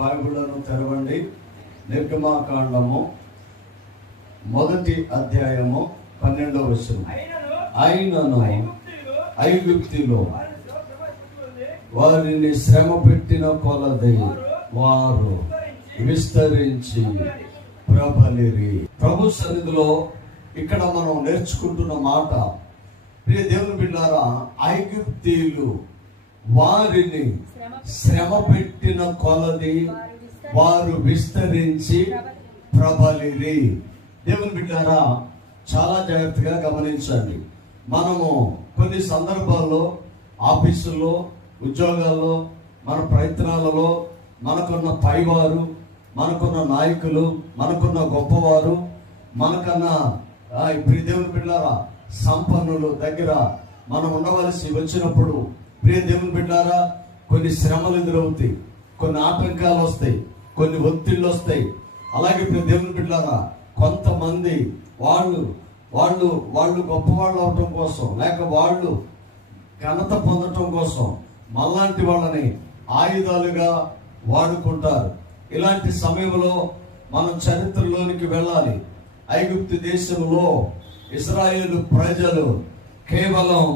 బైబిళ్లను తెరవండి. నిర్గమాకాండము 1వ అధ్యాయము 12వ వచనం. అయినను ఐగుప్తులో వారిని శ్రమ పెట్టిన కొలది వారు విస్తరించి ప్రబలిరి. ప్రభు సన్నిధిలో ఇక్కడ మనం నేర్చుకుంటున్న మాట, ప్రియ దేవుని బిడ్డలారా, ఐగుప్తీయులు వారిని శ్రమ పెట్టిన కొలది వారు విస్తరించి ప్రబలిరి. దేవుని బిడ్డలారా, చాలా జాగ్రత్తగా గమనించండి. మనము కొన్ని సందర్భాల్లో ఆఫీసుల్లో, ఉద్యోగాల్లో, మన ప్రయత్నాలలో మనకున్న పైవారు, మనకున్న నాయకులు, మనకున్న గొప్పవారు, మనకన్నా ప్రియ దేవుని బిడ్డలారా సంపన్నుల దగ్గర మనం ఉండవలసి వచ్చినప్పుడు, ప్రియ దేవుని బిడ్డలారా, కొన్ని శ్రమలు ఎదురవుతాయి, కొన్ని ఆటంకాలు వస్తాయి, కొన్ని ఒత్తిళ్ళు వస్తాయి. అలాగే ప్రియ దేవుని బిడ్డలారా, కొంతమంది వాళ్ళు గొప్పవాళ్ళు అవటం కోసం, లేక వాళ్ళు ఘనత పొందటం కోసం మళ్ళాంటి వాళ్ళని ఆయుధాలుగా వాడుకుంటారు. ఇలాంటి సమయంలో మనం చరిత్రలోనికి వెళ్ళాలి. ఐగుప్తు దేశంలో ఇశ్రాయేలు ప్రజలు కేవలం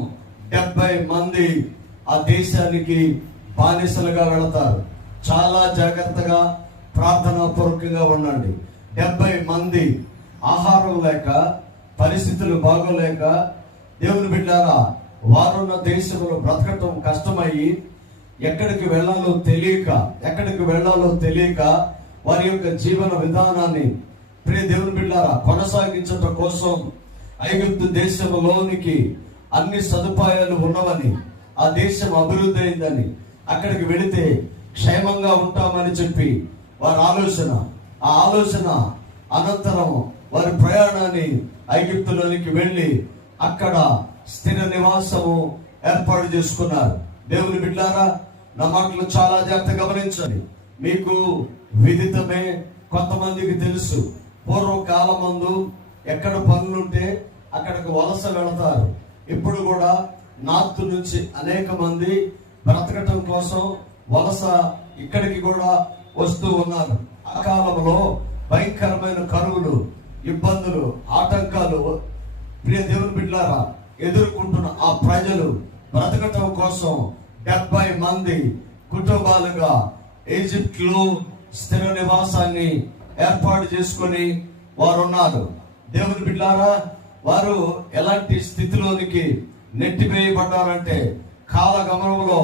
70 మంది ఆ దేశానికి బానిసలుగా వెళతారు. చాలా జాగ్రత్తగా ప్రార్థనాపూర్వకంగా ఉండండి. 70 మంది ఆహారం లేక, పరిస్థితులు బాగోలేక, దేవుని బిడ్డారా, వారున్న దేశంలో బ్రతకటం కష్టమయ్యి ఎక్కడికి వెళ్ళాలో తెలియక వారి యొక్క జీవన విధానాన్ని, ప్రియ దేవుని బిడ్డారా, కొనసాగించటం కోసం ఐగుప్తు దేశంలోనికి అన్ని సదుపాయాలు ఉన్నవని, ఆ దేశం అభివృద్ధి అయిందని, అక్కడికి వెళితే క్షేమంగా ఉంటామని చెప్పి వారి ఆలోచన అనంతరం వారి ప్రయాణాన్ని ఐగుప్తులోనికి వెళ్ళి అక్కడ స్థిర నివాసము ఏర్పాటు చేసుకున్నారు. దేవుని బిడ్డారా, నా మాటలు చాలా జాగ్రత్తగా గమనించండి. మీకు విదితమే, కొంతమందికి తెలుసు, పూర్వకాలం ముందు ఎక్కడ పనులుంటే అక్కడికి వలస వెళతారు. ఇప్పుడు కూడా నార్త్ నుంచి అనేక మంది బ్రతకటం కోసం వలస ఇక్కడికి కూడా వస్తూ ఉన్నారు. ఆ కాలంలో భయంకరమైన కరువులు, ఇబ్బందులు, ఆటంకాలు, ప్రియ దేవుని బిడ్డలారా, ఎదుర్కొంటున్న ఆ ప్రజలు బ్రతకటం కోసం 70 మంది కుటుంబాలుగా ఈజిప్ట్ లో స్థిర నివాసాన్ని ఏర్పాటు చేసుకొని వారు ఉన్నారు. దేవుని బిడ్డలారా, వారు ఎలాంటి స్థితిలోనికి నెట్టివేయబడ్డారంటే కాలగమనంలో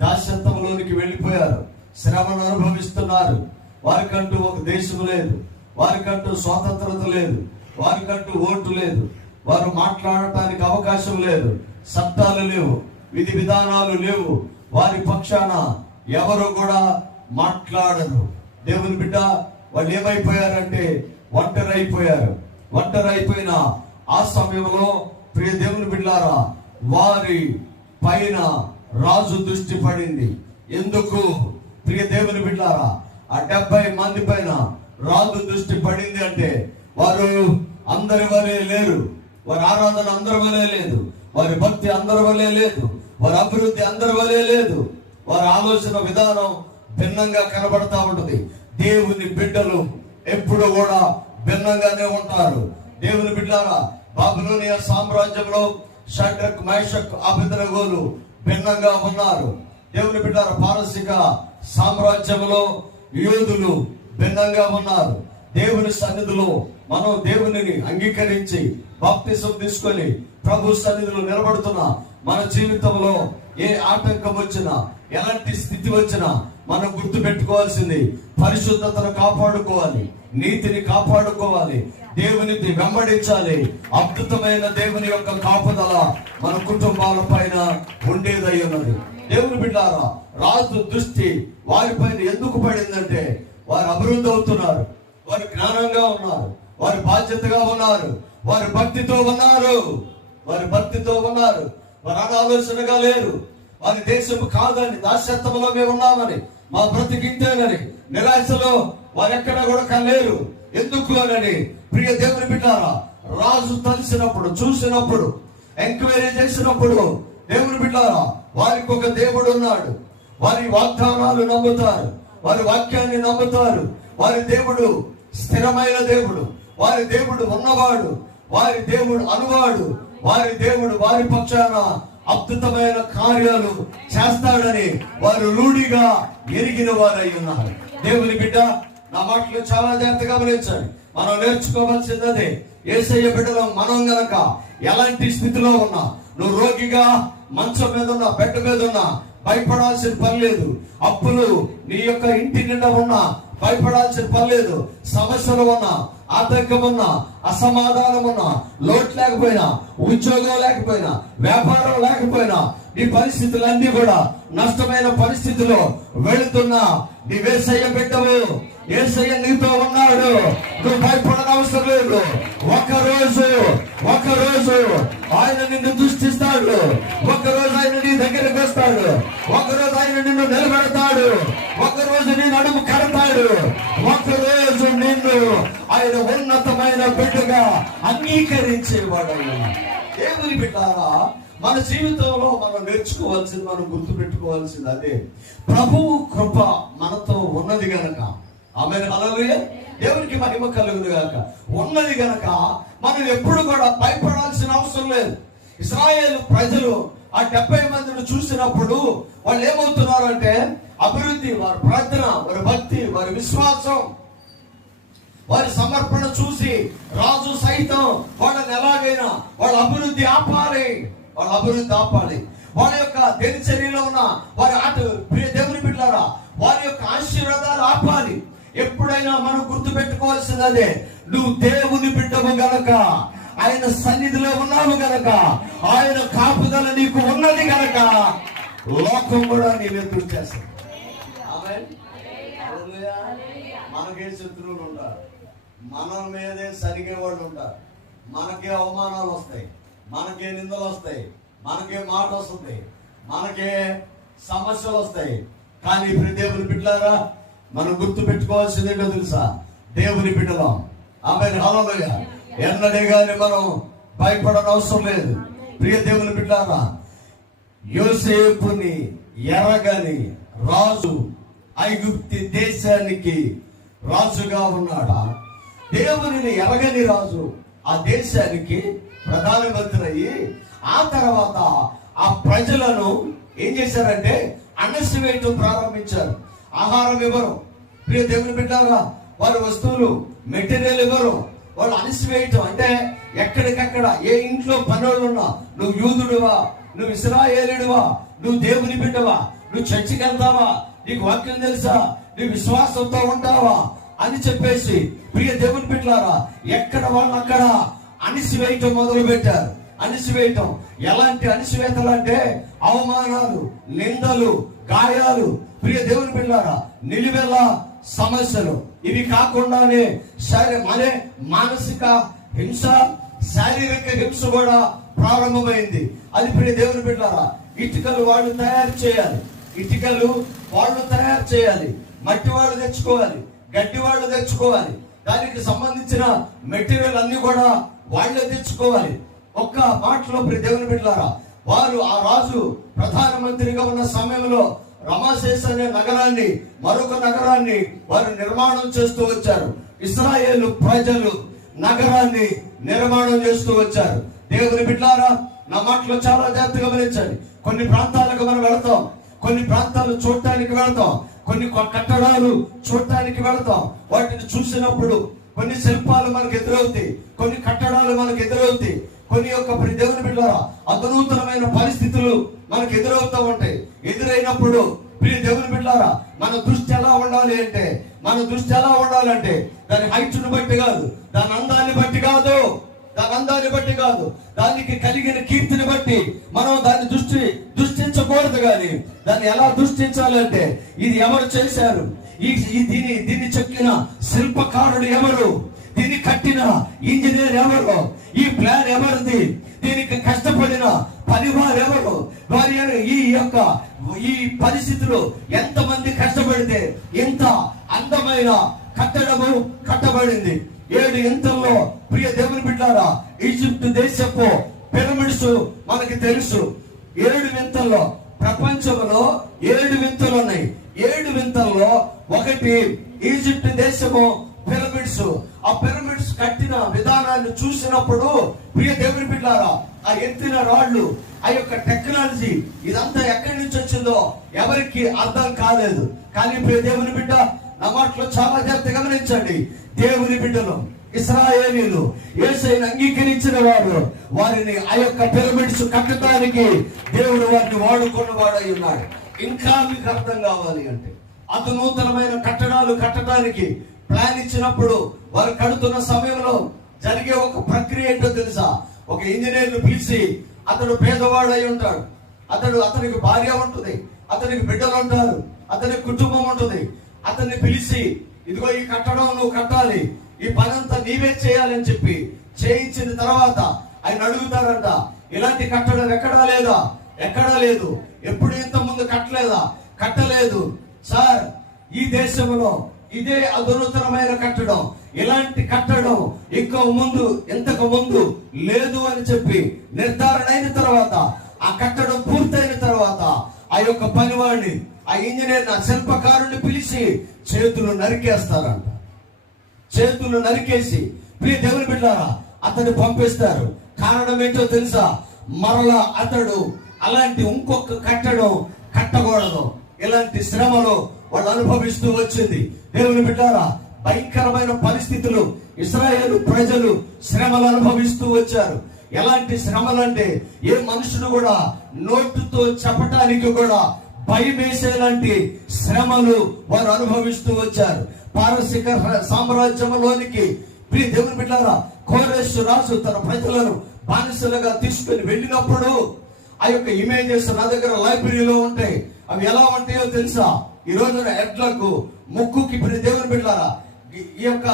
దాస్యత్వంలోనికి వెళ్ళిపోయారు. శ్రమను అనుభవిస్తున్నారు. వారికంటూ ఒక దేశం లేదు, వారికంటూ స్వాతంత్రత లేదు, వారికంటూ ఓటు లేదు, వారు మాట్లాడటానికి అవకాశం లేదు, చట్టాలు లేవు, విధి విధానాలు లేవు. వారి పక్షాన ఎవరు కూడా మాట్లాడరు. దేవుని బిడ్డ, వాళ్ళు ఏమైపోయారంటే ఒంటరి అయిపోయిన ఆ సమయంలో, ప్రియ దేవుని బిడ్డలారా, వారి పైన రాజు దృష్టి పడింది. ఎందుకు ప్రియ దేవుని బిడ్డలారా, ఆ 70 మంది పైన రాజు దృష్టి పడింది అంటే వారు అందరి వలె లేరు, వారి ఆరాధన అందరి వలె లేదు, వారి భక్తి అందరి వలె లేదు, వారి అభివృద్ధి అందరి వలె లేదు. వారి ఆలోచన విధానం భిన్నంగా కనబడతా ఉంటుంది. దేవుని బిడ్డలు ఎప్పుడు కూడా భిన్నంగానే ఉంటారు. దేవుని బిడ్డలారా, బాబిలోనియా సామ్రాజ్యంలో షడ్రక్, మేషక్, అబేద్నెగోలు భిన్నంగా ఉన్నారు. దేవుని బిడ్డలారా, పారసీక సామ్రాజ్యంలో యోధులు భిన్నంగా ఉన్నారు. దేవుని సన్నిధిలో మనం దేవునిని అంగీకరించి బాప్తిసం తీసుకొని ప్రభు సన్నిధిలో నిలబడుతున్న మన జీవితంలో ఏ ఆటంకం వచ్చినా, ఎలాంటి స్థితి వచ్చినా మనం గుర్తు పెట్టుకోవాల్సింది, పరిశుద్ధతను కాపాడుకోవాలి, నీతిని కాపాడుకోవాలి, దేవునిని వెంబడించాలి. అద్భుతమైన దేవుని యొక్క కాపుదల మన కుటుంబాల పైన ఉండేదై ఉన్నది. దేవుని బిడ్డారా, రాజు దృష్టి వారిపైన ఎందుకు పడిందంటే వారు అభివృద్ధి అవుతున్నారు, వారు జ్ఞానంగా ఉన్నారు, వారు బాధ్యతగా ఉన్నారు, వారు భక్తితో ఉన్నారు, వారు అనాలోచనగా లేరు. వారి దేశం కాదని, దాస్యత్వంలో మేము ఉన్నామని, మా బ్రతికింతేనని నిరాశలో వారు ఎక్కడ కూడా కలేరు. ఎందుకు అని ప్రియ దేవుని బిడ్డారా, రాజు తలిసినప్పుడు, చూసినప్పుడు, ఎంక్వైరీ చేసినప్పుడు, దేవుని బిడ్డారా, వారికి ఒక దేవుడు ఉన్నాడు. వారి వాగ్దానాలు నమ్ముతారు, వారి వాక్యాన్ని నమ్ముతారు. వారి దేవుడు స్థిరమైన దేవుడు, వారి దేవుడు ఉన్నవాడు, వారి దేవుడు అనువాడు, వారి దేవుడు వారి పక్షాన అద్భుతమైన కార్యాలు చేస్తాడని వారు రూఢిగా ఎరిగిన వారై ఉన్నారు. దేవుని బిడ్డ, నా మాటలు చాలా జాగ్రత్తగా గమనించాలి. మనం నేర్చుకోవాల్సింది అదే. యేసయ్య బిడ్డలో మనం గనక ఎలాంటి స్థితిలో ఉన్నా, నువ్వు రోగిగా మంచం మీద ఉన్నా, బెడ్ మీద ఉన్నా భయపడాల్సిన పని లేదు. అప్పులు నీ యొక్క ఇంటి నిండా ఉన్నా భయపడాల్సిన పని లేదు. సమస్యలు ఉన్నా, ఆటంకం ఉన్నా, అసమాధానం ఉన్నా, లోటు లేకపోయినా, ఉద్యోగం లేకపోయినా, వ్యాపారం లేకపోయినా, నీ పరిస్థితులన్నీ కూడా నష్టమైన పరిస్థితిలో వెళుతున్నా నీ యేసయ్య బిడ్డవు. యేసయ్య నీతో ఉన్నాడు. నువ్వు భయపడని అవసరం లేదు. ఒకరోజు ఆయన నిన్ను దృష్టిస్తాడు. ఒకరోజు ఆయన నీ దగ్గరికి వస్తాడు. ఒకరోజు ఆయన నిన్ను నిలబెడతాడు. ఒకరోజు నీ నడుము కడతాడు. ఒకరోజు నిన్ను ఆయన ఉన్నతమైన బిడ్డగా అంగీకరించేవాడు. దేవుని బిడ్డారా, మన జీవితంలో మనం నేర్చుకోవాల్సింది, మనం గుర్తు పెట్టుకోవాల్సింది అదే. ప్రభువు కృప మనతో ఉన్నది గనక, ఆమేన్, హల్లెలూయా, దేవునికి మహిమ కలుగును గాక. ఉన్నది గనక మనం ఎప్పుడు కూడా భయపడాల్సిన అవసరం లేదు. ఇశ్రాయేలు ప్రజలు ఆ 70 మందిని చూసినప్పుడు వాళ్ళు ఏమవుతున్నారు అంటే, అభివృద్ధి, వారి ప్రార్థన, వారి భక్తి, వారి విశ్వాసం, వారి సమర్పణ చూసి రాజు సైతం వాళ్ళని ఎలాగైనా వాళ్ళ అభివృద్ధి ఆపాలి. వాళ్ళ యొక్క దినచర్యలో ఉన్న వారి ప్రియ దేవుని బిడ్డలారా, వారి యొక్క ఆశీర్వాదాలు ఆపాలి. ఎప్పుడైనా మనం గుర్తు పెట్టుకోవాల్సింది అదే. నువ్వు దేవుని బిడ్డవు గనక, ఆయన సన్నిధిలో ఉన్నావు గనక, ఆయన కాపుదల నీకు ఉన్నది గనక లోకం కూడా నీ మీద దృష్టి చేస్తుంది. మనకే శత్రువులు ఉంటారు, మన మీదే సరిగే వాళ్ళు ఉంటారు, మనకే అవమానాలు వస్తాయి, మనకే నిందలు వస్తాయి, మనకే మాట వస్తుంది, మనకే సమస్యలు వస్తాయి. కానీ ఇప్పుడు దేవుని బిడ్డలారా, మనం గుర్తు పెట్టుకోవాల్సింది ఏంటో తెలుసా? దేవుని బిడ్డలం, ఆమేన్, హల్లెలూయా. ఎన్నడే గాని మనం భయపడని అవసరం లేదు. ప్రియ దేవుని బిడ్డలారా, యోసేపుని ఎరగని రాజు ఐగుప్తి దేశానికి రాజుగా ఉన్నాడా? దేవునిని ఎరగని రాజు ఆ దేశానికి ప్రధానమంత్రి అయ్యి ఆ తర్వాత ఆ ప్రజలను ఏం చేశారంటే అణసివేయటం ప్రారంభించారు. ఆహారం ఇవ్వరు, ప్రియ దేవుని బిడ్డలారా, వారి వస్తువులు మెటీరియల్ ఇవ్వరు. వాళ్ళు అణసివేయటం అంటే ఎక్కడికక్కడ ఏ ఇంట్లో పనులు ఉన్నా, నువ్వు యూదుడువా, నువ్వు ఇశ్రాయేలుడువా, నువ్వు దేవుని బిడ్డవా, నువ్వు చర్చికి వెళ్తావా, నీకు వాక్యం తెలుసా, నీ విశ్వాసంతో ఉంటావా అని చెప్పేసి ప్రియ దేవుని బిడ్డలారా, ఎక్కడ వాళ్ళు అక్కడ అణిసివేయటం మొదలు పెట్టారు. అణిసివేయటం ఎలాంటి అణిసివేతలు అంటే అవమానాలు, నిందలు, గాయాలు, ప్రియ దేవుని బిడ్డలారా, నిలువెల్ల సమస్యలు. ఇవి కాకుండానే మానసిక హింస, శారీరక హింస కూడా ప్రారంభమైంది. అది ప్రియ దేవుని బిడ్డలారా, ఇటుకలు వాళ్ళు తయారు చేయాలి, మట్టి వాళ్ళు తెచ్చుకోవాలి, గడ్డి వాళ్ళు తెచ్చుకోవాలి, దానికి సంబంధించిన మెటీరియల్ అన్ని కూడా వాళ్ళే తెచ్చుకోవాలి. ఒక్క మాటలో ప్రియ దేవుని బిడ్డలారా, వారు ఆ రాజు ప్రధానమంత్రిగా ఉన్న సమయంలో రమాసేస్ అనే నగరాన్ని, మరొక నగరాన్ని వారు నిర్మాణం చేస్తూ వచ్చారు. ఇశ్రాయేలు ప్రజలు నగరాన్ని నిర్మాణం చేస్తూ వచ్చారు. దేవుని బిడ్డలారా, నా మాటలో చాలా జాగ్రత్తగా గమనించండి. కొన్ని ప్రాంతాలకు మనం వెళతాం, కొన్ని ప్రాంతాలు చూడటానికి వెళతాం, కొన్ని కట్టడాలు చూడటానికి వెళతాం. వాటిని చూసినప్పుడు కొన్ని శిల్పాలు మనకు ఎదురవుతాయి, కొన్ని కట్టడాలు మనకు ఎదురవుతాయి, కొన్ని యొక్క దేవుని బిడ్డలారా అద్భుతమైన పరిస్థితులు మనకు ఎదురవుతూ ఉంటాయి. ఎదురైనప్పుడు ప్రియ దేవుని బిడ్డలారా, మన దృష్టి ఎలా ఉండాలి అంటే దాని హైట్ను బట్టి కాదు, దాని అందాన్ని బట్టి కాదు, దానికి కలిగిన కీర్తిని బట్టి మనం దాన్ని దృష్టించకూడదు. కానీ దాన్ని ఎలా దృష్టించాలంటే, ఇది ఎవరు చేశారు, దీన్ని చెక్కిన శిల్పకారుడు ఎవరు, దీన్ని కట్టిన ఇంజనీర్ ఎవరు, ఈ ప్లాన్ ఎవరిది, దీనికి కష్టపడిన పనివారు ఎవరు, వారి ఈ పరిస్థితిలో ఎంతమంది కష్టపడితే ఎంత అందమైన కట్టడము కట్టబడింది. 7 ఇంతల్లో ప్రియ దేవుని బిడ్డలారా, ఈజిప్ట్ దేశపు పిరమిడ్స్ మనకి తెలుసు. 7 వింతల్లో ప్రపంచంలో 7 వింతలు ఉన్నాయి. 7 వింతల్లో ఒకటి ఈజిప్ట్ దేశము పిరమిడ్స్. ఆ పిరమిడ్స్ కట్టిన విధానాన్ని చూసినప్పుడు ప్రియ దేవుని బిడ్డలారా, ఆ ఎత్తిన రాళ్ళు, ఆ యొక్క టెక్నాలజీ, ఇదంతా ఎక్కడి నుంచి వచ్చిందో ఎవరికి అర్థం కాలేదు. కానీ ప్రియ దేవుని బిడ్డ, నా మాటలో చాలా జాగ్రత్త గమనించండి. దేవుని బిడ్డలు ఇశ్రాయేలీయులు యేసయ్యను అంగీకరించిన వారు, వారిని ఆ యొక్క పిరమిడ్స్ కట్టడానికి దేవుడు వారిని వాడుకున్న వాడై ఉన్నాడు. ఇంకా మీకు అర్థం కావాలి అంటే, అధునూతనమైన కట్టడాలు కట్టడానికి ప్లాన్ ఇచ్చినప్పుడు వారు కడుతున్న సమయంలో జరిగే ఒక ప్రక్రియ ఏంటో తెలుసా? ఒక ఇంజనీర్ను పిలిచి, అతడు పేదవాడు అయి ఉంటాడు, అతనికి భార్య ఉంటుంది, అతనికి బిడ్డలు ఉంటారు, అతనికి కుటుంబం ఉంటుంది. అతన్ని పిలిచి, ఇదిగో ఈ కట్టడం నువ్వు కట్టాలి, ఈ పనంతా నీవే చేయాలని చెప్పి చేయించిన తర్వాత ఆయన అడుగుతారంట, ఇలాంటి కట్టడం ఎక్కడా లేదా? ఎక్కడా లేదు. ఎప్పుడు ఇంత ముందు కట్టలేదు సార్. ఈ దేశంలో ఇదే అధునూతనమైన కట్టడం, ఇలాంటి కట్టడం ఇంతకు ముందు లేదు అని చెప్పి నిర్ధారణ అయిన తర్వాత, ఆ కట్టడం పూర్తయిన తర్వాత ఆ యొక్క పనివాడిని, ఆ ఇంజనీర్, ఆ శిల్పకారుని పిలిచి చేతులు నరికేస్తారంట. చేతులు నరికేసి ప్రియ దేవుని బిడ్డలారా అతన్ని పంపిస్తారు. కారణం ఏంటో తెలుసా? మరలా అతడు అలాంటి ఇంకొక కట్టడం కట్టకూడదు. ఇలాంటి శ్రమలు వాళ్ళు అనుభవిస్తూ వచ్చింది. దేవుని బిడ్డలారా, భయంకరమైన పరిస్థితులు ఇశ్రాయేలు ప్రజలు శ్రమలు అనుభవిస్తూ వచ్చారు. ఎలాంటి శ్రమలు అంటే, ఏ మనుషుడు కూడా నోటుతో చెప్పటానికి కూడా భయం వేసేలాంటి శ్రమలు వారు అనుభవిస్తూ వచ్చారు. పారసిక సామ్రాజ్యంలోనికి ప్రియ దేవుని బిడ్డలారా, కోరెషు రాజు తన ప్రజలను బానిసలుగా తీసుకుని వెళ్ళినప్పుడు ఆ యొక్క ఇమేజెస్ నా దగ్గర లైబ్రరీలో ఉంటాయి. అవి ఎలా ఉంటాయో తెలుసా? ఈ రోజున ఎడ్లకు ముక్కుకి ప్రియ దేవుని బిడ్డలారా ఈ యొక్క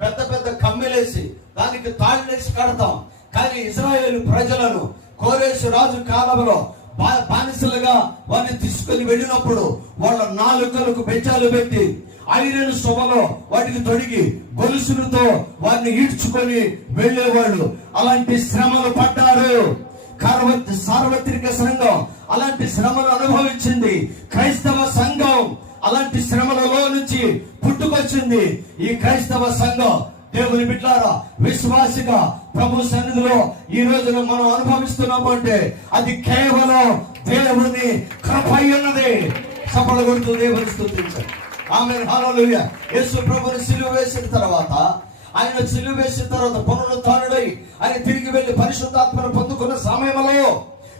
పెద్ద పెద్ద కమ్మెలేసి దానికి తాళ్ళేసి కడతాం. కానీ ఇశ్రాయేలు ప్రజలను కోరెషు రాజు కాలంలో బానిసలుగా వారిని తీసుకుని వెళ్ళినప్పుడు వాళ్ళ నాలుకలకు బెజ్జాలు పెట్టి ఐరన్ సొమలో వాటికి తొడిగి గొలుసులతో వారిని ఈడ్చుకొని వెళ్ళేవాళ్ళు. అలాంటి శ్రమలు పడ్డారు సార్వత్రిక సంఘం. అలాంటి శ్రమలు అనుభవించింది క్రైస్తవ సంఘం. అలాంటి శ్రమలలో నుంచి పుట్టుకొచ్చింది ఈ క్రైస్తవ సంఘం. దేవుని బిడ్డలారా, విశ్వాసిగా ప్రభు సన్నిధిలో ఈ రోజున మనం అనుభవిస్తున్నాము అంటే అది కేవలం దేవుని కృప ఉన్నది. సఫల కొడుతూ దేవుని స్తుతించండి. ఆమేన్, హల్లెలూయా. యేసు ప్రభువుని సిలువ వేసిన తర్వాత, ఆయన సిలువ వేసిన తర్వాత పునరుత్థానుడై ఆయన తిరిగి వెళ్లి పరిశుద్ధాత్మను పొందుకున్న సమయంలో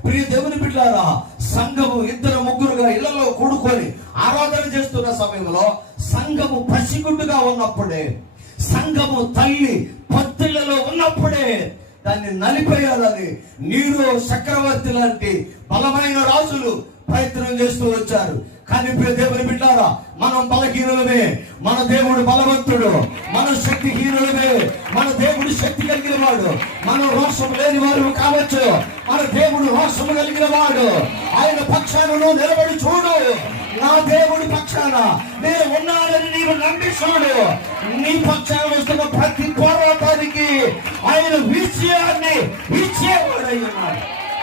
ప్రియ దేవుని బిడ్డలారా, సంఘము 2-3 ఇళ్లలో కూడుకొని ఆరాధన చేస్తున్న సమయంలో, సంఘము పసిగుడ్డుగా ఉన్నప్పుడే, సంఘము తల్లి పొత్తిళ్లలో ఉన్నప్పుడే దాన్ని నలిపేయాలని నీరు చక్రవర్తి లాంటి బలమైన రాజులు ప్రయత్నం చేస్తూ వచ్చారు. కానీ ప్రియ దేవుని బిడ్డలారా, మనం బలహీనులమే, మన దేవుడు బలవంతుడు. మనం శక్తిహీనులమే, మన దేవుడు శక్తి కలిగిన వాడు. మనం రోషం లేని వారు కావచ్చు, మన దేవుడు రోషము కలిగిన వాడు. ఆయన పక్షాన నిలబడి చూడు. నా దేవుడి పక్షాన నేను ఉన్నానని నీవు నమ్మి చూడు. నీ పక్షాన వస్తున్న ప్రతి పోరాటానికి ఆయన విజయాన్ని ఇచ్చేవాడై ఉన్నాడు.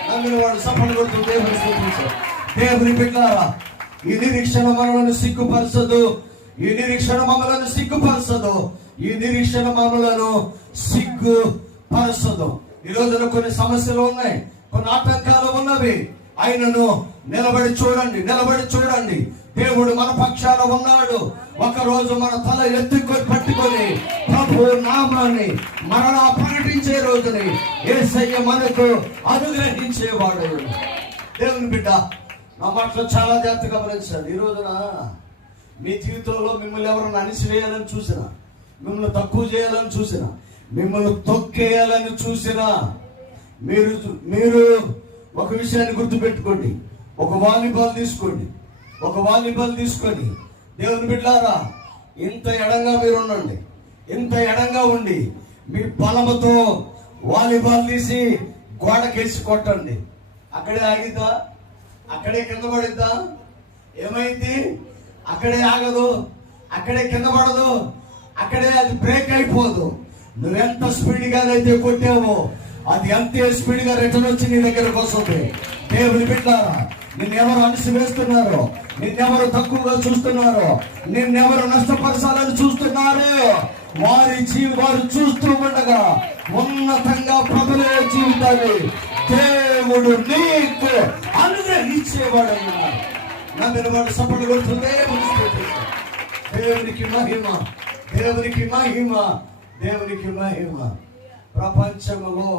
నమ్మిన వాడు సఫలం కొడుతూ దేవుని స్తుతించాడు. దేవుని బిడ్డలారా, ఈ నిరీక్షణ మనలను సిగ్గుపరచదు. ఈ నిరీక్షణ మమ్మలను సిగ్గుపరచదు. ఈ నిరీక్షణ మమ్మలను సిగ్గుపరచదు. ఈ రోజున కొన్ని సమస్యలు ఉన్నాయి, కొన్ని ఆటంకాలు ఉన్నవి. ఆయనను నిలబడి చూడండి. దేవుడు మన పక్షాన ఉన్నాడు. ఒకరోజు మన తల పట్టుకొని ప్రభు నామాన్ని మరలా ప్రకటించే రోజుని యేసయ్య మనకు అనుగ్రహించేవాడు. దేవుని బిడ్డ, నా మాటలో చాలా జాగ్రత్తగా గమనించండి. ఈ రోజున మీ జీవితంలో మిమ్మల్ని ఎవరైనా అణిసివేయాలని చూసినా, మిమ్మల్ని తక్కువ చేయాలని చూసినా, మిమ్మల్ని తొక్కేయాలని చూసినా, మీరు ఒక విషయాన్ని గుర్తుపెట్టుకోండి. ఒక వాలీబాల్ తీసుకొని దేవుని బిడ్డలారా, ఇంత ఎడంగా మీరు ఉండండి. ఇంత ఎడంగా ఉండి మీ బలముతో వాలీబాల్ తీసి గోడకేసి కొట్టండి. అక్కడే ఆగిద్దా? అక్కడే కింద పడిద్దా? ఏమైంది? అక్కడే ఆగదు, అక్కడే కింద పడదు, అక్కడే అది బ్రేక్ అయిపోదు. నువ్వెంత స్పీడ్గానైతే కొట్టావో అది అంతే స్పీడ్గా రిటర్న్ వచ్చి నీ దగ్గరకు వస్తుంది. దేవుని బిడ్డలారా, నిన్నెవరు అణిసివేస్తున్నారు, నిన్నెవరు తక్కువగా చూస్తున్నారు, నిన్నెవరు నష్టపరచాలని చూస్తున్నారు, వారు చూస్తూ ఉండగా ఉన్నతంగా ప్రబలే జీవితాన్ని దేవుడు నీకు అనుగ్రహించేవాడు. నమ్మిన వాడు సపోర్ట్ కొడుతుంది. దేవునికి మహిమ, దేవునికి మహిమ, దేవునికి మహిమ. ప్రపంచంలో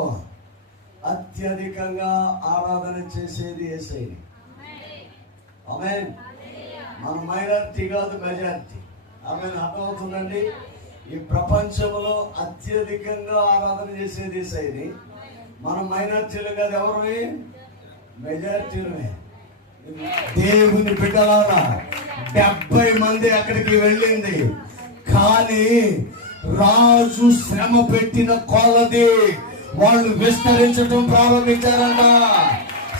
అత్యధికంగా ఆరాధన చేసేది యేసయ్యని. ఆమేన్. మన మైనారిటీ కాదు, మెజారిటీ. ఆమేన్. అర్థమవుతుందండి. ఈ ప్రపంచంలో అత్యధికంగా ఆరాధన చేసేది యేసయ్యని. మన మైనారిటీలు కాదు, ఎవరు? మెజారిటీలమే. దేవుని బిడ్డలారా 70 మంది అక్కడికి వెళ్ళింది. కానీ రాజు శ్రమ పెట్టిన కొలది వాళ్ళు విస్తరించడం ప్రారంభించారంట.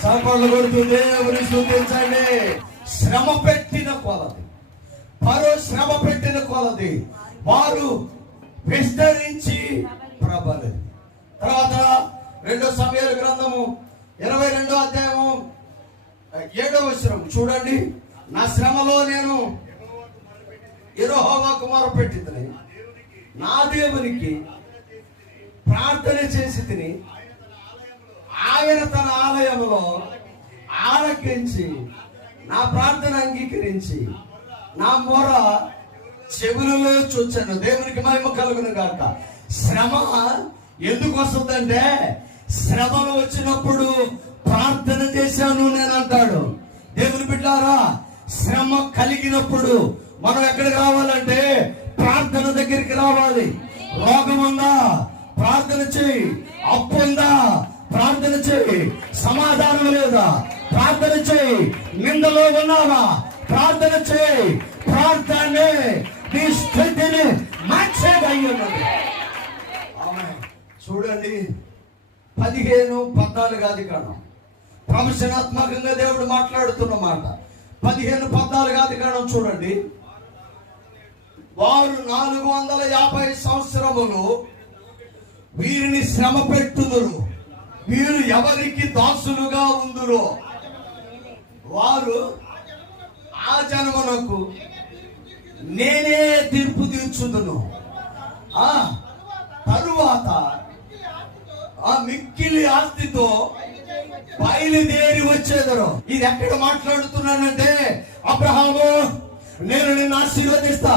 సపర్లు కొడుతూ దేవుని స్తుతించండి. శ్రమ పెట్టిన కొలది, పరో శ్రమ పెట్టిన కొలది వారు విస్తరించి ప్రబలి. తర్వాత 2 సమూయేలు గ్రంథము 22వ అధ్యాయము 7వ వచనం చూడండి. నా శ్రమలో నేను యెహోవాకు మొరపెట్టితిని, నా దేవునికి ప్రార్థన చేసి తిని, ఆయన తన ఆలయంలో ఆలకించి నా ప్రార్థన అంగీకరించి నా మొర చెవులలో చూచాను. దేవునికి మహిమ కలుగును గాక. శ్రమ ఎందుకు వస్తుందంటే, శ్రమలు వచ్చినప్పుడు ప్రార్థన చేశాను నేను అంటాడు. దేవుని బిడ్డారా, శ్రమ కలిగినప్పుడు మనం ఎక్కడికి రావాలంటే ప్రార్థన దగ్గరికి రావాలి. రోగం ఉందా, ప్రార్థన చేయి. అప్పు ఉందా, ప్రార్థన చేయి. సమాధానం లేదా, ప్రార్థన చేయి. నిందలో ఉన్నావా, ప్రార్థన చేయి. ప్రార్థనే నీ స్థితిని మార్చేదయ్యున్నది. చూడండి 15-14 ఆదికాండం ప్రవచనాత్మకంగా దేవుడు మాట్లాడుతున్న మాట. 15-14 ఆదికాండం చూడండి. వారు 450 సంవత్సరములు వీరిని శ్రమ పెట్టుదురు, వీరు ఎవరికి దాసులుగా ఉందురో వారు ఆ జనమునకు నేనే తీర్పు తీర్చుదును. తరువాత ఆ మిక్కిలి ఆస్తితో బయలుదేరి వచ్చేదరు. ఇది ఎక్కడ మాట్లాడుతున్నానంటే, అబ్రహాము నేను నిన్ను ఆశీర్వదిస్తా,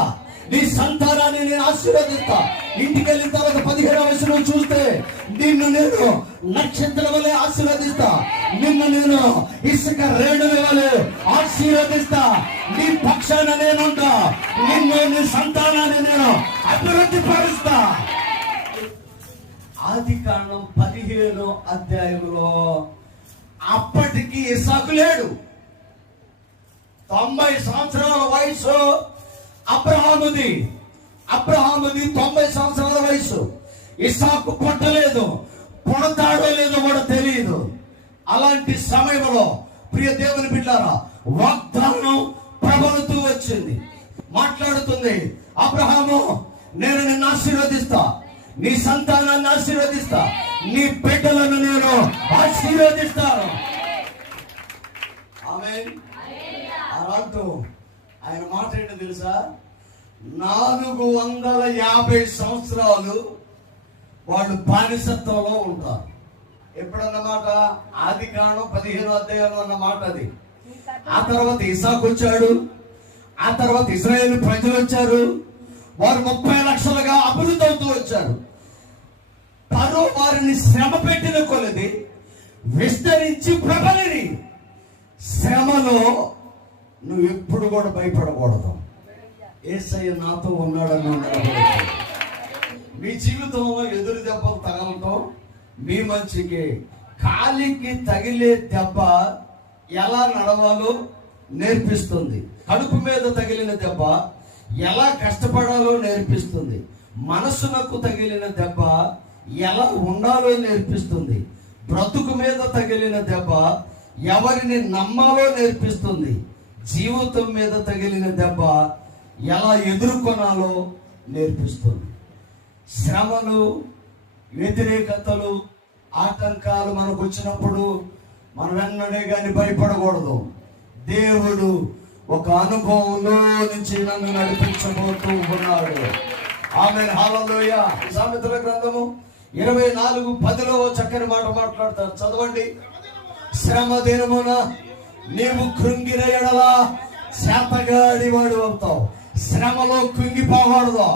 నీ సంతానాన్ని నేను ఆశీర్వదిస్తా. ఇంటికి వెళ్ళిన తర్వాత 15వ వచనం చూస్తే, నిన్ను నేను నక్షత్రం వలె ఆశీర్వదిస్తా, నిన్ను నేను ఇసుక రేణుల వలె ఆశీర్వదిస్తా, నీ పక్షాన నేనుంటా, నిన్ను నీ సంతానాన్ని నేను అభివృద్ధి పరుస్తా. ఆదికాండం 15వ అధ్యాయంలో అప్పటికి ఇస్సాకు లేడు. 90 సంవత్సరాల వయసు అబ్రహాముది 90 సంవత్సరాల వయసు. ఇస్సాకు పుట్టలేదు, పుడతాడో లేదో కూడా తెలియదు. అలాంటి సమయంలో ప్రియ దేవుని బిడ్డారా, వాగ్దానం ప్రబలుతూ వచ్చింది, మాట్లాడుతుంది. అబ్రహాము నేను నిన్ను ఆశీర్వదిస్తా, నీ సంతానాన్ని ఆశీర్వదిస్తా, నీ బిడ్డలను నేను ఆశీర్వదిస్తాను. ఆమేన్. అలాంటూ ఆయన మాట ఏంటో తెలుసా, 450 సంవత్సరాలు వాళ్ళు బానిసత్వంలో ఉంటారు. ఎప్పుడన్నమాట? ఆదికాండం 15వ అధ్యాయంలో అన్నమాట అది. ఆ తర్వాత ఇస్సాకు వచ్చాడు, ఆ తర్వాత ఇశ్రాయేలు ప్రజలు వచ్చారు. వారు 30 లక్షలుగా అభివృద్ధి అవుతూ వచ్చారు. పరో వారిని శ్రమ పెట్టిన కొలది విస్తరించి ప్రబలిని. శ్రమలో నువ్వు ఎప్పుడు కూడా భయపడకూడదు. యేసయ్య నాతో ఉన్నాడని మీ జీవితంలో ఎదురు దెబ్బలు తగలటం మీ మంచికి. కాలికి తగిలే దెబ్బ ఎలా నడవాలో నేర్పిస్తుంది. కడుపు మీద తగిలిన దెబ్బ ఎలా కష్టపడాలో నేర్పిస్తుంది. మనసునకు తగిలిన దెబ్బ ఎలా ఉండాలో నేర్పిస్తుంది. బ్రతుకు మీద తగిలిన దెబ్బ ఎవరిని నమ్మాలో నేర్పిస్తుంది. జీవితం మీద తగిలిన దెబ్బ ఎలా ఎదుర్కొనాలో నేర్పిస్తుంది. శ్రమలు, వ్యతిరేకతలు, ఆటంకాలు మనకు వచ్చినప్పుడు మనం వెన్నడే కానీ భయపడకూడదు. దేవుడు ఒక అనుభవంలో నుంచి నన్ను నడిపించబోతూ ఉన్నాడు. ఆమేన్, హల్లెలూయా. సామెతల గ్రంథము 24:10 చక్కని మాట మాట్లాడతారు, చదవండి. శ్రమ దినమున నీవు కృంగిన ఎడల శాతగాడి వాడు అవుతావు. శ్రమలో కృంగిపోకూడదు.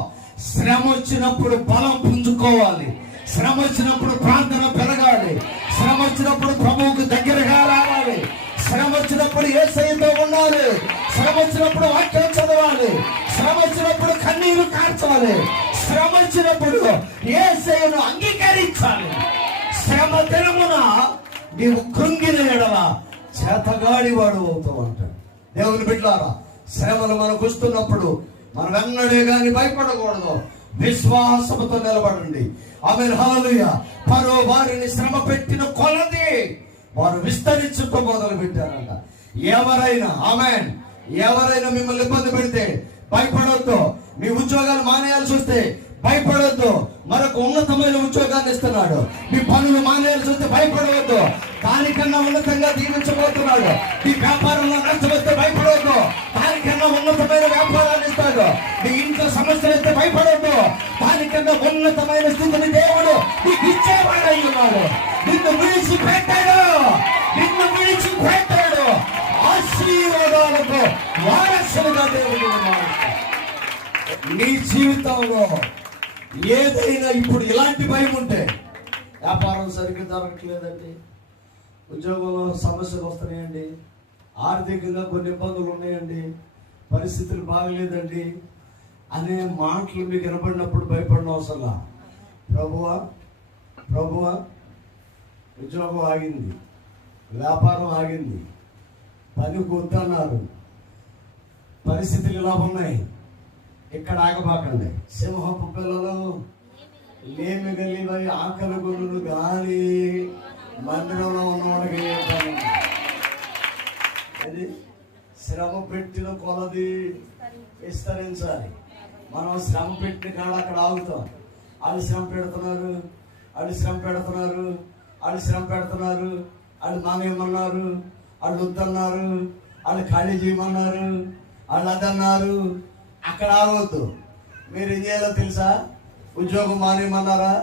శ్రమ వచ్చినప్పుడు బలం పుంజుకోవాలి. శ్రమ వచ్చినప్పుడు ప్రార్థన పెరగాలి. శ్రమ వచ్చినప్పుడు ప్రభువుకు దగ్గరగా రావాలి. శ్రమ వచ్చినప్పుడు యేసయ్యతో ఉండాలి. శ్రమ వచ్చినప్పుడు వాక్యం చదవాలి. శ్రమ వచ్చినప్పుడు కన్నీరు కార్చాలి. శ్రమ వచ్చినప్పుడు యేసయ్యను అంగీకరించాలి. శ్రమ దినమున నీవు కృంగిన ఎడల చేతగాడి వాడు అవుతావు అంటాడు. దేవుని బిడ్డలారా, శ్రమలు మనకు వస్తున్నప్పుడు మనం వెన్నడే గాని భయపడకూడదు. విశ్వాసముతో నిలబడండి. ఆమేన్, హల్లెలూయా. పరో వారిని శ్రమ పెట్టిన కొలది వారు విస్తరించుటూ మొదలు పెట్టారంట. ఎవరైనా ఆమేన్, ఎవరైనా మిమ్మల్ని ఇబ్బంది పెడితే భయపడవద్దు. మీ ఉద్యోగాలు మానేయాల్సి వస్తే భయపడవద్దు. మరొక ఉన్నతమైన ఉద్యోగాన్ని ఇస్తున్నాడు. మీ పనులు మానేయాల్సి వస్తే భయపడవద్దు. దానికన్నా ఉన్నతంగా దీవించబోతున్నాడు. మీ వ్యాపారంలో నష్టం వస్తే భయపడవద్దు. దానికన్నా ఉన్నతమైన వ్యాపారాన్ని ఇస్తాడు. మీ ఇంట్లో సమస్యలు వస్తే భయపడవద్దు. దానికన్నా ఉన్నతమైన స్థితిని దేవుడు నీకు ఇచ్చేవాడై ఉన్నాడు. నిన్ను విడిచిపెట్టాడు. నిన్ను విడిచిపెట్టాడు. ఆశీర్వాదాలకు వారసులుగా దేవుడు ఉన్నాడు. నీ జీవితంలో ఏదైనా ఇప్పుడు ఇలాంటి భయం ఉంటే, వ్యాపారం సరిగ్గా జరగట్లేదండి, ఉద్యోగంలో సమస్యలు వస్తున్నాయండి, ఆర్థికంగా కొన్ని ఇబ్బందులు ఉన్నాయండి, పరిస్థితులు బాగలేదండి అనే మాటలు మీకు వినపడినప్పుడు భయపడిన అవసరం. ప్రభువా ఉద్యోగం ఆగింది, వ్యాపారం ఆగింది, పని వద్దన్నారు, పరిస్థితులు ఇలా ఉన్నాయి, ఇక్కడ ఆగబాకండి. సింహపు పిల్లలు లేమి గలివై ఆకలి గొర్రెలు గాలి మందిరంలో ఉన్నవాడికి అది శ్రమ పెట్టిన కొలది విస్తరించాలి. మనం శ్రమ పెట్టిన కాడ అక్కడ ఆగుతాం. వాళ్ళు శ్రమ పెడుతున్నారు, వాళ్ళు శ్రమ పెడుతున్నారు, వాళ్ళు శ్రమ పెడుతున్నారు, వాళ్ళు మానేయమన్నారు, వాళ్ళు వద్దన్నారు, వాళ్ళు ఖాళీ చేయమన్నారు, వాళ్ళు అదన్నారు. అక్కడ ఆగవద్దు. మీరు ఏం చేయాలో తెలుసా? ఉద్యోగం మానేయమన్నారా?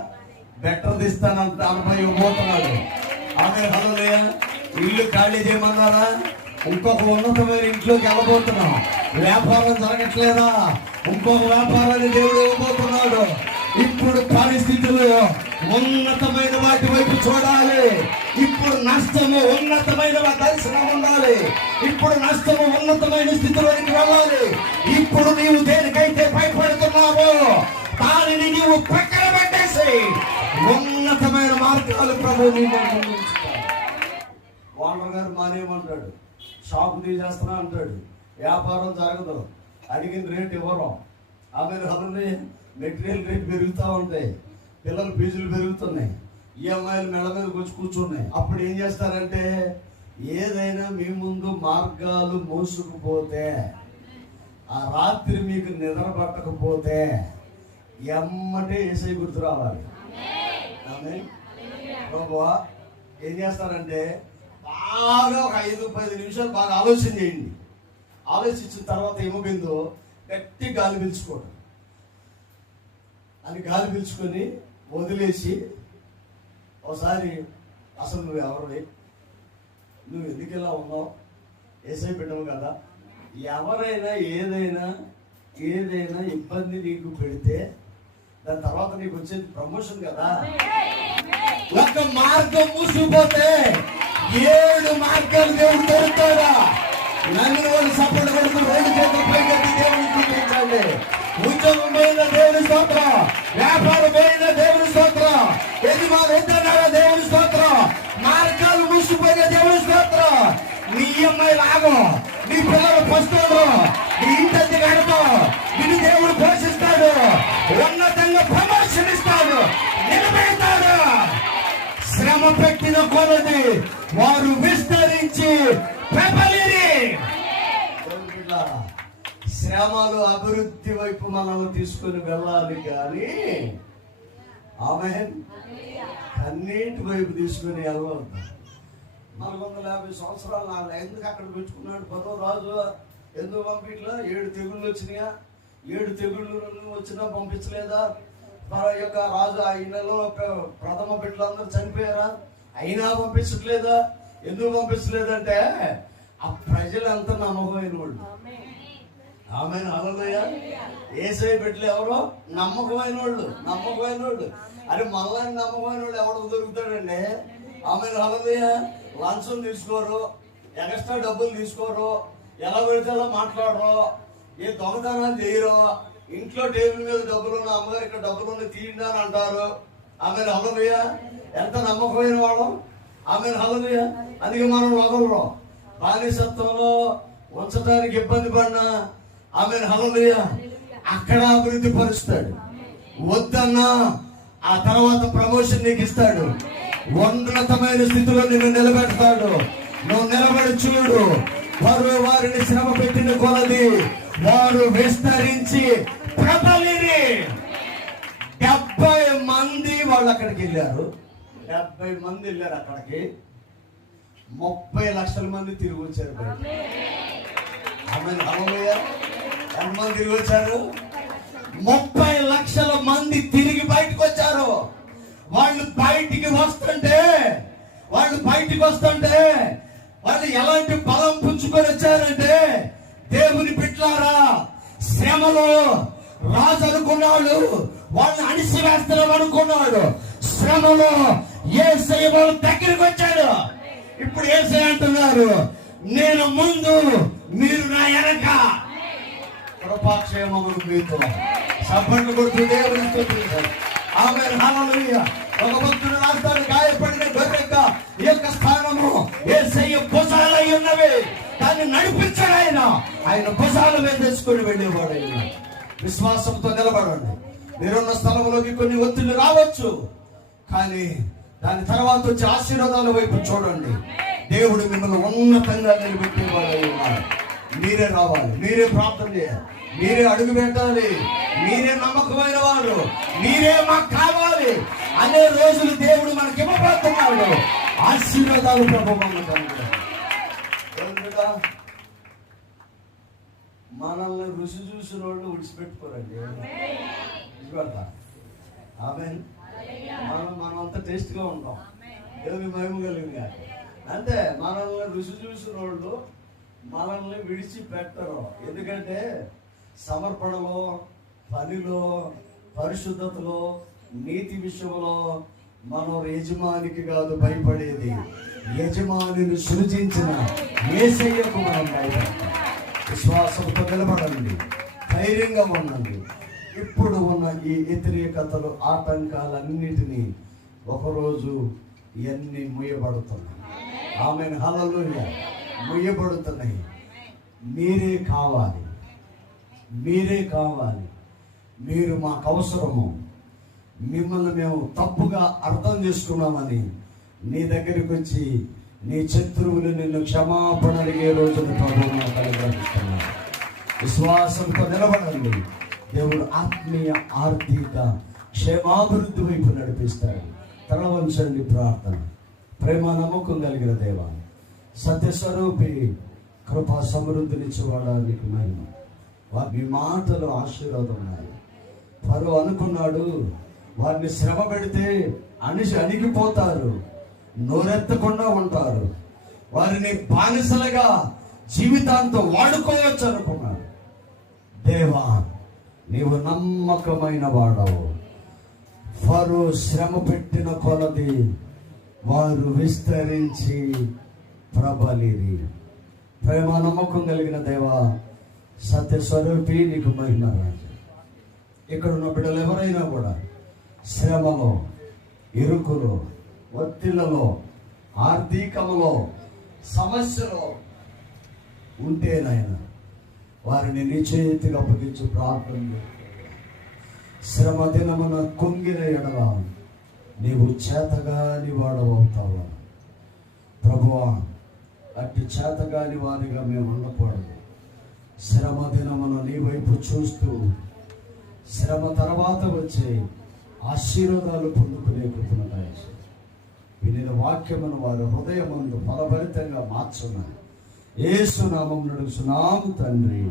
బెటర్ తీస్తానంట అనుభవం ఇవ్వబోతున్నాడు. ఆమె హల్లెలూయా. ఇల్లు ఖాళీ చేయమన్నారా? ఇంకొక ఉన్నతమైన ఇంట్లోకి వెళ్ళబోతున్నాం. వ్యాపారం జరగట్లేదా? ఇంకొక వ్యాపారాన్ని దేవుడు ఇవ్వబోతున్నాడు. ఇప్పుడు పరిస్థితులు ఉన్నతమైన వాటి వైపు చూడాలి. ఇప్పుడు నష్టము ఉన్నతమైన దర్శనం ఉండాలి. ఇప్పుడు నష్టము ఉన్నతమైన స్థితిలోకి వెళ్ళాలి. ఇప్పుడు నీవు దేనికైతే భయపడుతున్నావో దానిని నీవు పక్కన పెట్టేసి ఉన్నతమైన మార్గాలు ప్రభు ఓనర్ గారు మానేయమంటాడు, షాపు తీసేస్తున్నా అంటాడు, వ్యాపారం జరగదు, అడిగిన రేట్ ఇవ్వరు. ఆమె హల్లెలూయా. మెటీరియల్ రేట్ పెరుగుతూ ఉంటాయి, పిల్లల ఫీజులు పెరుగుతున్నాయి, ఈఎంఐలు మెడ మీద వచ్చి కూర్చున్నాయి. అప్పుడు ఏం చేస్తారంటే, ఏదైనా మీ ముందు మార్గాలు మోసుకుపోతే, ఆ రాత్రి మీకు నిద్ర పట్టకపోతే ఎమ్మటే యేసయ్య గుర్తు రావాలి. ఆమేన్. ప్రభువా ఏం చేస్తారంటే, బాగా ఒక 5-10 నిమిషాలు బాగా ఆలోచన చేయండి. ఆలోచించిన తర్వాత ఏమోపోయిందో గట్టి గాలి పీల్చుకోవడం. అని గాలి పీల్చుకొని వదిలేసి ఒకసారి అసలు నువ్వు ఎవరివి, నువ్వు ఎందుకు ఇలా ఉన్నావు, యేసయ్య బిడ్డవు కదా. ఎవరైనా ఏదైనా ఇబ్బంది నీకు పెడితే దాని తర్వాత నీకు వచ్చేది ప్రమోషన్ కదా. ఒక మార్గం మూసిపోతే 7 మార్గాలు దేవుడు దొరుకుతాడా? నన్ను వాళ్ళు సపోర్ట్ కొడుతూ 2 చేతులు పైకెత్తి దేవుని చూపించాలి. ఉద్యోగం పోయిన దేవుని స్తోత్రం, వ్యాపారం పోయిన దేవుని స్తోత్రం, యజమాని వద్దన్నారా దేవుని స్తోత్రం, మార్గాలు మూసిపోయిన దేవుని స్తోత్రం. నీ ఈఎంఐ లాగం, నీ పిల్లలు పస్తులు, నీ ఇంటి కడతాం, నిన్ను దేవుడు పోషిస్తాడు, ఉన్నతంగా ప్రమోషన్ ఇస్తాడు, నిలబెడతాడు. శ్రమ పెట్టిన కొలది వారు విస్తరించి ప్రబలిరి. శ్రమలు అభివృద్ధి వైపు మనల్ని తీసుకుని వెళ్ళాలి కానీ ఆమేన్ కన్నీటి వైపు తీసుకుని వెళ్ళవద్దు. 450 సంవత్సరాలు నాలుగు ఎందుకు అక్కడ పెట్టుకున్నాడు పదో రాజు? ఎందుకు పంపించలే? 7 తెగుళ్ళు వచ్చినాయా? 7 తెగుళ్ళు వచ్చినా పంపించలేదా? యొక్క రాజు ఆ ఇళ్ళలో ప్రథమ బిడ్డలందరూ చనిపోయారా? అయినా పంపించట్లేదా? ఎందుకు పంపించలేదంటే ఆ ప్రజలంతా నమ్మకమైన వాళ్ళు. ఆమె హల్లెలూయా. యేసయ్య బిడ్డలు ఎవరో నమ్మకమైన వాళ్ళు. అరే మళ్ళీ నమ్మకమైన వాళ్ళు ఎవరు దొరుకుతాడండి? ఆమె హల్లెలూయా. లంచం తీసుకోరు, ఎక్స్ట్రా డబ్బులు తీసుకోరు, ఎలా పెడితే అలా మాట్లాడరు, ఏ దొంగతనాలు చేయరు, ఇంట్లో టేబుల్ మీద డబ్బులున్న అమ్మగారు ఇక్కడ డబ్బులున్న తీయండి అని అంటారు. ఆమె హల్లెలూయా. ఎంత నమ్మకమైన వాడు. ఆమె హల్లెలూయా. అందుకే మనం లోకంలో బానిసత్వంలో ఉంచడానికి ఇబ్బంది పడినా ఆమె హల్లెలూయా అక్కడ అభివృద్ధి పరుస్తాడు. వద్దన్నా ఆ తర్వాత ప్రమోషన్ నీకు ఇస్తాడు. ఉన్నతమైన స్థితిలో నిన్ను నిలబెడతాడు. నువ్వు నిలబడి చూడు. వారిని శ్రమ పెట్టిన కొలది వారు విస్తరించి ప్రబలిరి. 70 మంది వాళ్ళు అక్కడికి వెళ్ళారు. 70 మంది వెళ్ళారు అక్కడికి. 30 లక్షల మంది తిరిగి వచ్చారు. ఎంతమంది తిరిగి వచ్చారు? 30 లక్షల మంది తిరిగి బయటకు వచ్చారు. వాళ్ళు బయటికి వస్తుంటే వాళ్ళు ఎలాంటి బలం పుంజుకొని వచ్చారంటే, దేవుని బిడ్డలారా, శ్రమలో రాజు అనుకున్నాడు వాళ్ళని అణిసివేస్తాం అనుకున్నాడు. శ్రమలో యేసయ్య వాళ్ళ దగ్గరికి వచ్చాడు. ఇప్పుడు యేసయ్య అంటున్నారు, నేను ముందు, మీరు నా వెనక. కృపాక్షేమములు మీతో. సబ్బట్లు కొడుతూ దేవుని స్తుతించారు. ఆమేన్ హల్లెలూయా. ఒక భక్తుడు రాస్తాడు, గాయపడిన గొర్రెక ఈ యొక్క స్థానము యేసయ్య భుజాలై ఉన్నవి, దాన్ని నడిపించాడు ఆయన భుజాల మీద వేసుకుని వెళ్ళేవాడు. విశ్వాసంతో నిలబడండి. మీరున్న స్థలంలోకి కొన్ని ఒత్తిళ్లు రావచ్చు, కానీ దాని తర్వాత వచ్చే ఆశీర్వాదాల వైపు చూడండి. దేవుడు మిమ్మల్ని ఉన్నతంగా నిలబెట్టేవాడు ఉన్నారు. మీరే రావాలి, మీరే ప్రార్థన చేయాలి, మీరే అడుగు పెట్టాలి, మీరే నమ్మకమైన వారు, మీరే మాకు కావాలి అనే రోజులు దేవుడు మనకి ఇవ్వబోతున్నాడు. ఆశీర్వాదాలు ప్రభావం. మనల్ని రుచి చూసిన వాళ్ళు విడిచిపెట్టుకోరండి. ఆమేన్. మనం అంత టేస్ట్ గా ఉంటాం. దేవుని మహిమ కలిగింది. అంతే, మనల్ని రుచి చూసిన వాళ్ళు మనల్ని విడిచిపెట్టరు. ఎందుకంటే సమర్పణలో, పనిలో, పరిశుద్ధతలో, నీతి విషయంలో మనం యజమానికి కాదు భయపడేది, యజమానిని సృజించిన యేసయ్యకు మనం భయపడతాం. విశ్వాసంతో నిలబడండి, ధైర్యంగా ఉండండి. ఇప్పుడు ఉన్న ఈ వ్యతిరేకతలు, ఆటంకాలన్నిటినీ ఒకరోజు ఇవన్నీ ముయ్యబడుతున్నాయి. ఆమేన్ హల్లెలూయా. ముయ్యబడుతున్నాయి. మీరే కావాలి, మీరు మాకు అవసరము. మిమ్మల్ని మేము తప్పుగా అర్థం చేసుకున్నామని నీ దగ్గరికి వచ్చి నీ శత్రువులు నిన్ను క్షమాపణ అడిగే రోజును ప్రభువు నాకు అనుగ్రహిస్తున్నాడు. విశ్వాసంతో నిలబడండి. దేవుడు ఆత్మీయ, ఆర్థిక క్షేమాభివృద్ధి వైపు నడిపిస్తాడు. తల వంచండి. ప్రార్థన. ప్రేమ నమ్మకం కలిగిన దేవా, సత్యస్వరూపి, కృపా సమృద్ధినిచ్చేవాడా నీకు మహిమ. మీ మాటలు ఆశీర్వాదం ఉన్నాయి. ఫరో అనుకున్నాడు వారిని శ్రమ పెడితే అణిగిపోతారు, నోరెత్తకుండా ఉంటారు, వారిని బానిసలుగా జీవితాంతం వాడుకోవచ్చు అనుకున్నాడు. దేవా, నీవు నమ్మకమైన వాడవు. ఫరో శ్రమ పెట్టిన కొలది వారు విస్తరించి ప్రబలిరి. ప్రేమ నమ్మకం కలిగిన దేవా, సత్యస్వరూపి నీకు మహిమ రాజు. ఇక్కడ ఉన్న బిడ్డలు ఎవరైనా కూడా శ్రమలో, ఇరుకులో, ఒత్తిళ్లలో, ఆర్థికములో, సమస్యలో ఉంటేనైనా వారిని నీ చేతికి అప్పగించు. ప్రార్థన. శ్రమ దినమున కుంగిన ఎడల నీవు చేతగాని వాడవవుతావా ప్రభువా. అట్టి చేతగాని వారిగా మేము ఉండకూడదు. శ్రమ దినమున నీ వైపు చూస్తూ శ్రమ తర్వాత వచ్చే ఆశీర్వాదాలు పొందుకునే కృపను దయచేయి. వినిన వాక్యమును వారి హృదయమందు ఫలభరితంగా మార్చున్నాను. యేసు నామమున అడుగుచున్నాము తండ్రి.